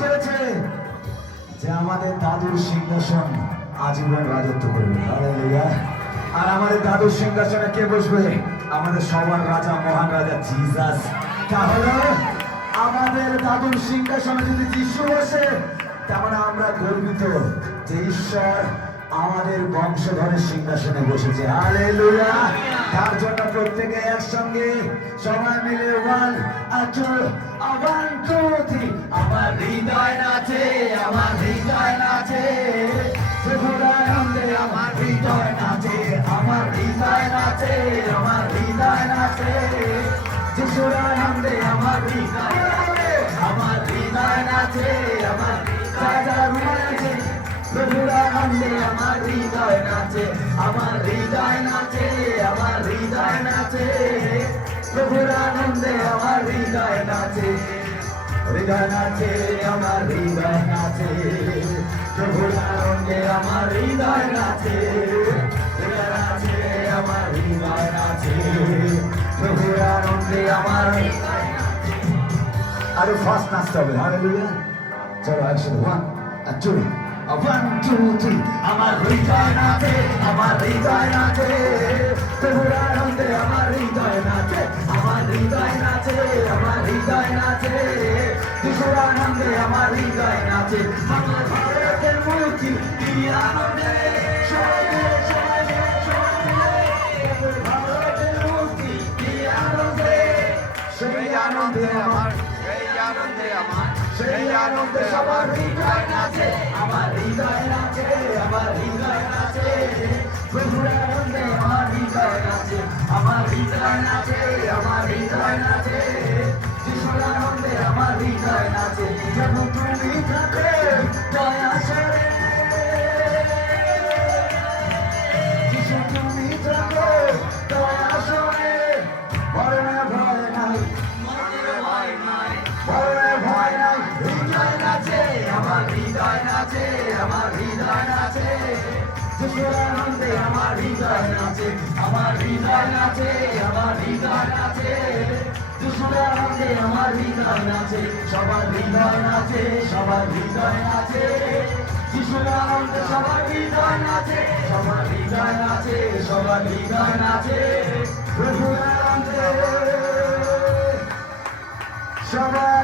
করেছে যে আমাদের দাদুর সিংহাসন আজীবন রাজত্ব করবে। হালেলুয়া। আর আমাদের দাদুর সিংহাসনে কে বসবে? আমাদের সবার রাজা, মহান রাজা জিসাস। তাহলে আমাদের দাদুর সিংহাসনে যদি যিশু বসে, তার মানে আমরা গর্বিত যে ঈশ্বর আমাদের বংশধরের সিংহাসনে বসেছে। হালেলুয়া। তার জন্য প্রত্যেকে একসঙ্গে সবাই মিলে ওয়ান টু থ্রি। আমার হৃদয় নাচে, আমার হৃদয় নাচে, আনন্দে আমার হৃদয় নাচে, আমার হৃদয় নাচে, আমার হৃদয় নাচে, যিশুর আনন্দে আমার হৃদয়, আমার হৃদয় নাচে, আমার হৃদয় প্রভুর আনন্দে আমার হৃদয় নাচে, আমার হৃদয় নাচে, আমার হৃদয় নাচে, প্রভুর আনন্দে আমার হৃদয় নাচে, হৃদয় নাচে, আমার হৃদয় নাচে, প্রভুর আনন্দে আমার হৃদয় নাচে, হৃদয় নাচে, আমার হৃদয় নাচে, প্রভুর আনন্দে আমার হৃদয় নাচে। আরে ফাস্ট নাচতে হবে। হালেলুয়া। চলো একসাথে ওয়ান টু থ্রি। আমার হৃদয় নাচে, আমার হৃদয় নাচে, প্রভুর আনন্দে আমার হৃদয় নাচে, আমার হৃদয় নাচে, আমার হৃদয় নাচে, যিশুর আনন্দে আমার হৃদয় নাচে। আমার ভারতের মূর্তি কি আনন্দে, সবাই মিলে, সবাই মিলে, সবাই মিলে, ভারতের মূর্তি কি আনন্দে, সেই আনন্দে আমার, সেই আনন্দে আমার, সেই আনন্দে সবার হৃদয় নাচে, আমার হৃদয় নাচে, আমার হৃদয় নাচে, প্রভুর আনন্দে আমার হৃদয় নাচে, আমার হৃদয় নাচে, আমার হৃদয় নাচে, যিশুর আনন্দে আমার হৃদয় নাচে। প্রভু তুমি থাকো দয়া করে, যিশু তুমি থাকো দয়া করে, মরণে ভয় নাই, মরণে ভয় নাই, মরণে ভয় নাই, হৃদয় নাচে, আমার হৃদয় নাচে, আমার হৃদয় নাচে, যিশুর আনন্দে আমার হৃদয় নাচে, আমার হৃদয় নাচে, আমার হৃদয় নাচে, যিশুর আনন্দে আমার হৃদয় নাচে, সবার হৃদয় নাচে, সবার হৃদয় নাচে, যিশুর আনন্দে সবার হৃদয় নাচে, সবার হৃদয় নাচে, সবার হৃদয় নাচে, প্রভুর আনন্দে সবার